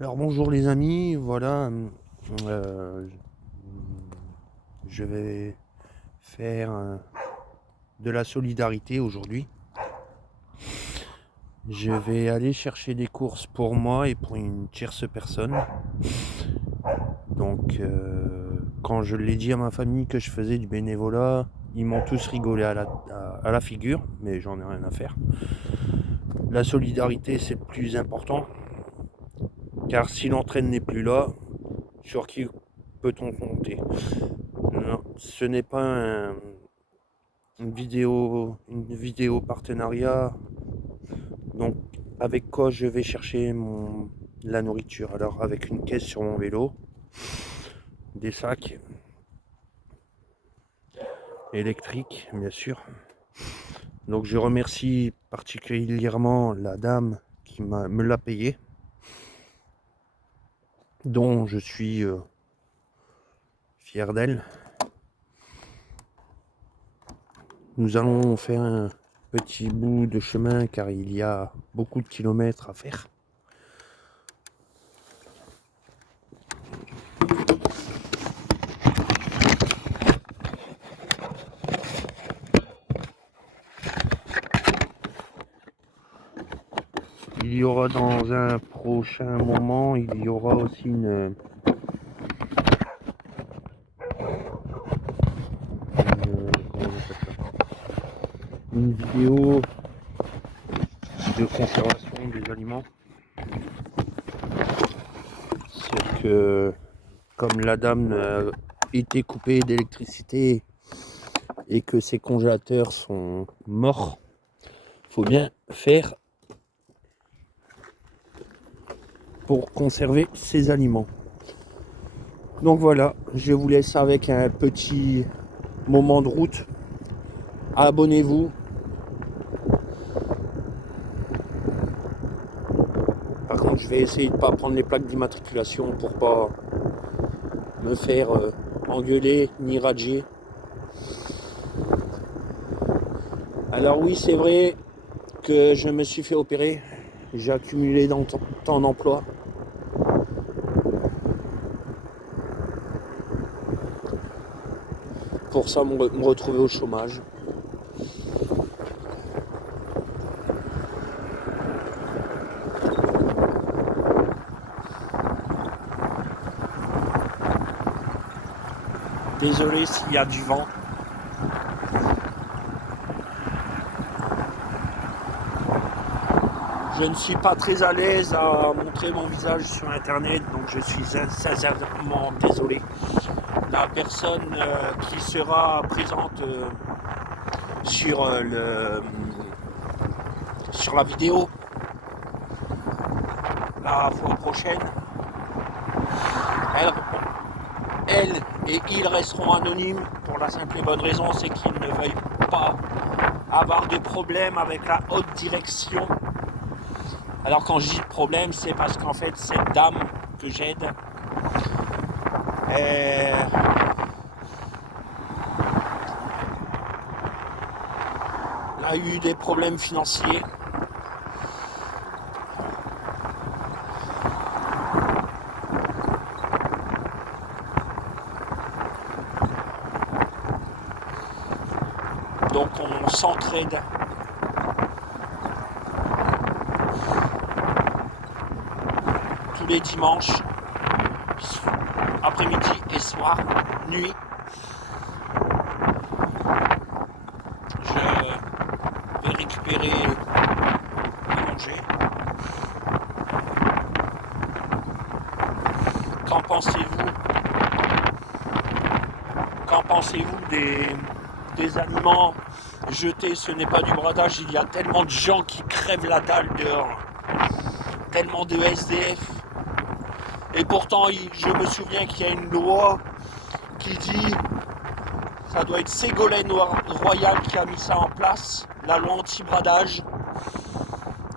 Alors bonjour les amis, voilà, je vais faire de la solidarité aujourd'hui. Je vais aller chercher des courses pour moi et pour une tierce personne. Donc quand je l'ai dit à ma famille que je faisais du bénévolat, ils m'ont tous rigolé à la figure, mais j'en ai rien à faire. La solidarité c'est le plus important, car si l'entraîne n'est plus là, sur qui peut-on compter? Non, ce n'est pas une vidéo partenariat. Donc, avec quoi je vais chercher la nourriture? Alors, avec une caisse sur mon vélo, des sacs électriques, bien sûr. Donc, je remercie particulièrement la dame qui me l'a payé, dont je suis fier d'elle. Nous allons faire un petit bout de chemin car il y a beaucoup de kilomètres à faire. Il y aura dans un prochain moment, il y aura aussi une vidéo de conservation des aliments. C'est que comme la dame a été coupée d'électricité et que ses congélateurs sont morts, il faut bien faire pour conserver ses aliments. Donc voilà, je vous laisse avec un petit moment de route. Abonnez-vous. Par contre, je vais essayer de ne pas prendre les plaques d'immatriculation pour pas me faire engueuler ni rager. Alors oui, c'est vrai que je me suis fait opérer. J'ai accumulé dans le temps d'emploi. Pour ça, me retrouver au chômage. Désolé s'il y a du vent. Je ne suis pas très à l'aise à montrer mon visage sur internet, donc je suis sincèrement désolé. La personne qui sera présente sur la vidéo la fois prochaine, elle et ils resteront anonymes pour la simple et bonne raison, c'est qu'ils ne veuillent pas avoir de problème avec la haute direction. Alors quand je dis problème, c'est parce qu'en fait cette dame que j'aide a eu des problèmes financiers. Donc on s'entraide. Tous les dimanches, après-midi et soir, nuit. Je vais récupérer à manger. Qu'en pensez-vous? Qu'en pensez-vous des aliments jetés? Ce n'est pas du bradage, il y a tellement de gens qui crèvent la dalle dehors. Tellement de SDF. Et pourtant, je me souviens qu'il y a une loi qui dit, ça doit être Ségolène Royal qui a mis ça en place, la loi anti-bradage.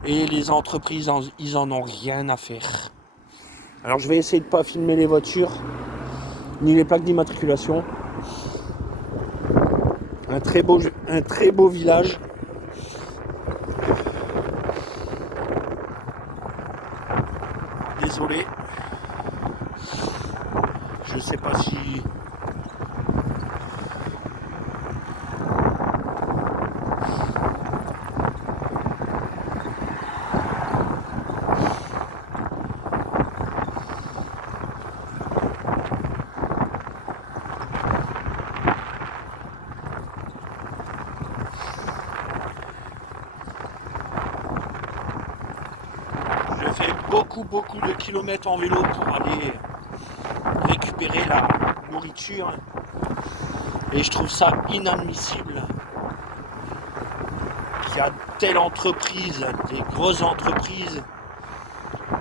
Et les entreprises, ils en ont rien à faire. Alors je vais essayer de ne pas filmer les voitures, ni les plaques d'immatriculation. Un très beau village. désolé. Je sais pas si... Je fais beaucoup de kilomètres en vélo pour aller récupérer la nourriture. Et je trouve ça inadmissible qu'il y a telle entreprise, des grosses entreprises,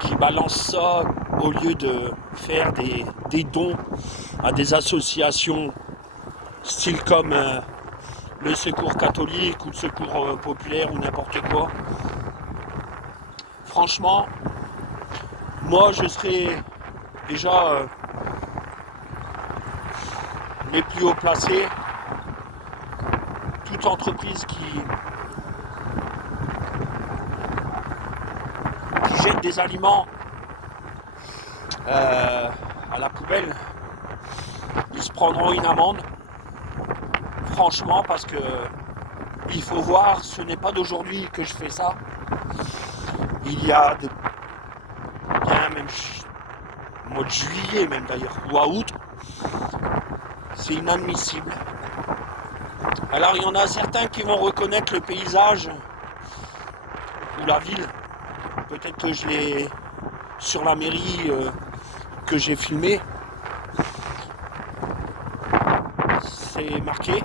qui balancent ça au lieu de faire des dons à des associations style comme le Secours catholique ou le Secours populaire ou n'importe quoi. Franchement, moi je serais déjà les plus haut placés. Toute entreprise qui jette des aliments à la poubelle, ils se prendront une amende. Franchement, parce que il faut voir, ce n'est pas d'aujourd'hui que je fais ça. Il y a bien même au mois de juillet même d'ailleurs, ou à août, c'est inadmissible. Alors il y en a certains qui vont reconnaître le paysage ou la ville. Peut-être que je l'ai sur la mairie que j'ai filmé. C'est marqué.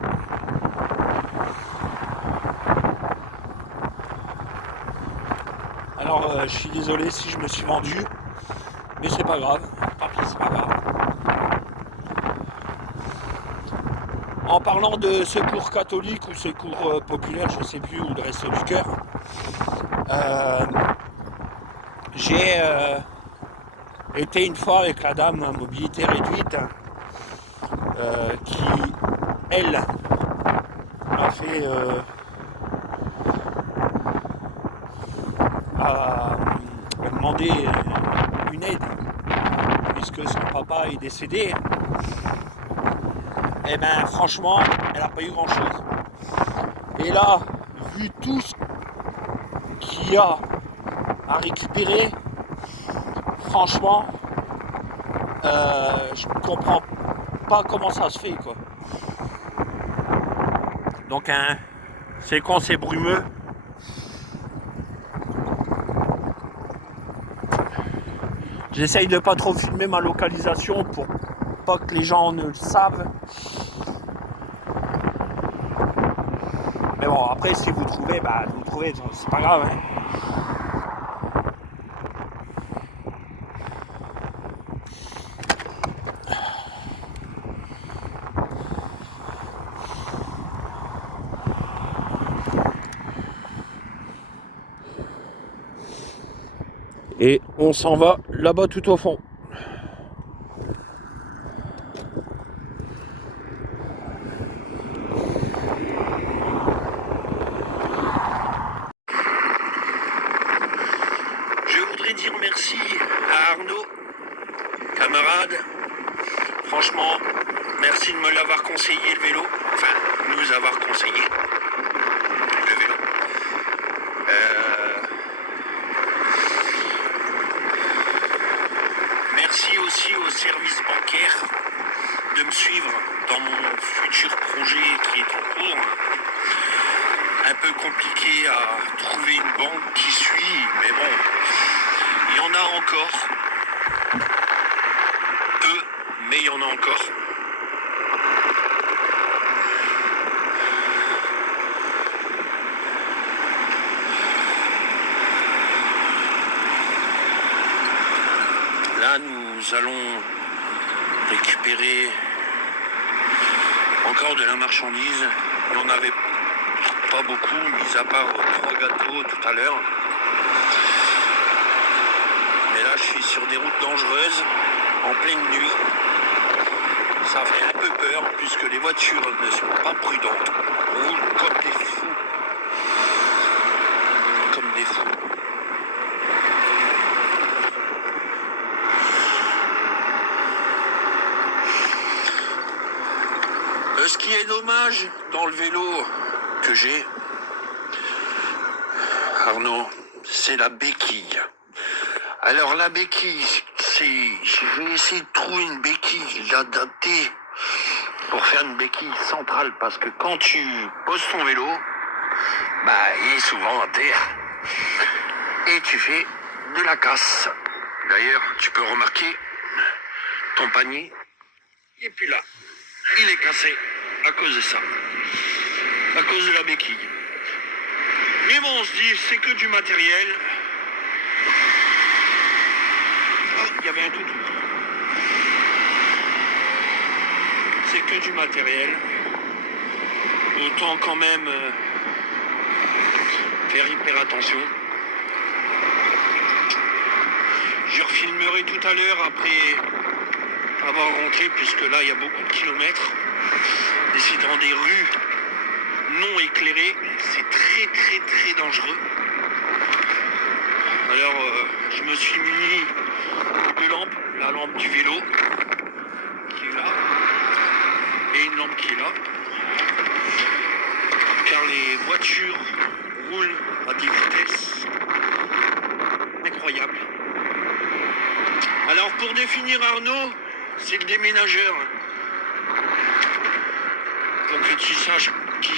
Alors je suis désolé si je me suis vendu, mais c'est pas grave. Tant pis, c'est pas grave. En parlant de secours catholique ou secours populaire, je ne sais plus, ou de Restos du Cœur, j'ai été une fois avec la dame à mobilité réduite qui, elle, a fait a demandé une aide puisque son papa est décédé. Et ben franchement, elle n'a pas eu grand chose. Et là, vu tout ce qu'il y a à récupérer, franchement, je comprends pas comment ça se fait, quoi. Donc hein, c'est con, c'est brumeux. J'essaye de pas trop filmer ma localisation pour pas que les gens ne le savent. Mais bon, après si vous trouvez, bah vous trouvez, c'est pas grave. Hein. Et on s'en va là-bas tout au fond. Je voudrais dire merci à Arnaud, camarade. Franchement, merci de me l'avoir conseillé le vélo. Enfin, nous avoir conseillé le vélo. Merci aussi au service bancaire de me suivre dans mon futur projet qui est en cours. Un peu compliqué à trouver une banque qui suit, mais bon, il y en a encore. Peu, mais il y en a encore. Là, nous allons récupérer encore de la marchandise. Il n'y en avait pas beaucoup, mis à part 3 gâteaux tout à l'heure. Mais là, je suis sur des routes dangereuses, en pleine nuit. Ça fait un peu peur, puisque les voitures ne sont pas prudentes. On roule comme des fous. Comme des fous. Ce qui est dommage dans le vélo que j'ai, Arnaud, c'est la béquille. Alors la béquille, je vais essayer de trouver une béquille adaptée pour faire une béquille centrale, parce que quand tu poses ton vélo, il est souvent à terre et tu fais de la casse. D'ailleurs, tu peux remarquer ton panier, il est plus là, il est cassé à cause de ça, à cause de la béquille. Mais bon, on se dit, c'est que du matériel. Oh, il y avait un toutou. C'est que du matériel. Autant quand même faire hyper attention. Je refilmerai tout à l'heure après avoir rentré, puisque là il y a beaucoup de kilomètres. Et c'est dans des rues non éclairées, c'est très très très dangereux. Alors je me suis muni de lampes, la lampe du vélo qui est là, et une lampe qui est là, car les voitures roulent à des vitesses incroyables. Alors pour définir Arnaud, c'est le déménageur. Pour que tu saches qui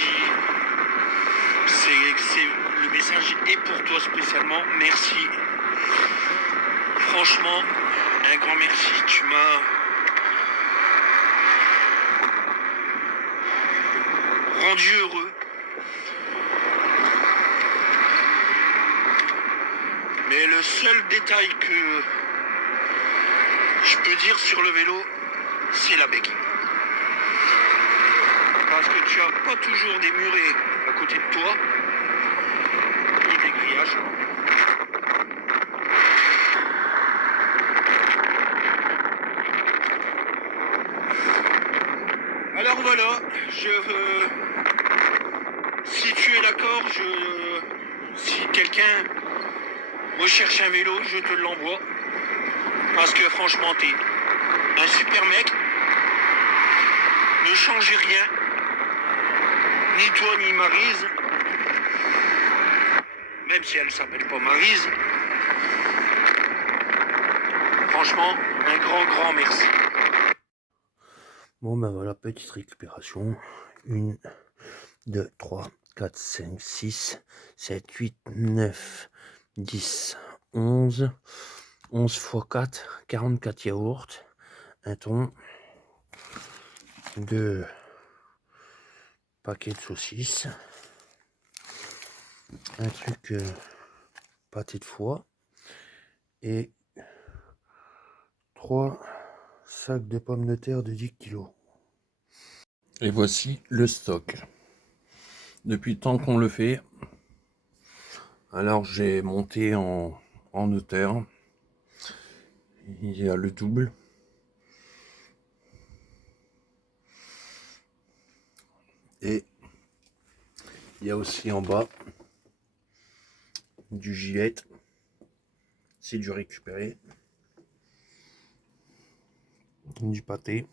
c'est, le message est pour toi spécialement. Merci. Franchement, un grand merci. Tu m'as rendu heureux. Mais le seul détail que je peux dire sur le vélo, c'est la béquille. Parce que tu n'as pas toujours des murets à côté de toi, ni des grillages. Alors voilà, si tu es d'accord, si quelqu'un recherche un vélo, je te l'envoie. Parce que franchement, t'es un super mec. Ne changez rien. Ni toi, ni Maryse. Même si elle ne s'appelle pas Maryse. Franchement, un grand merci. Bon ben voilà, petite récupération. 1, 2, 3, 4, 5, 6, 7, 8, 9, 10, 11. 11 x 4, 44 yaourts, un thon, 2 paquets de saucisses, un truc pâté de foie et 3 sacs de pommes de terre de 10 kg. Et voici le stock. Depuis le temps qu'on le fait, alors j'ai monté en hauteur. Il y a le double. Et il y a aussi en bas du gilet. C'est du récupéré. Du pâté.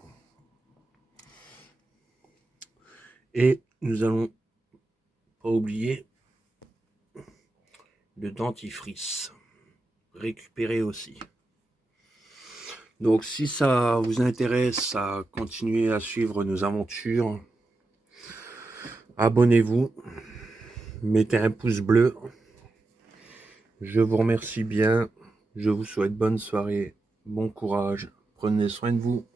Et nous allons pas oublier le dentifrice. Récupéré aussi. Donc si ça vous intéresse à continuer à suivre nos aventures, abonnez-vous, mettez un pouce bleu. Je vous remercie bien, je vous souhaite bonne soirée, bon courage, prenez soin de vous.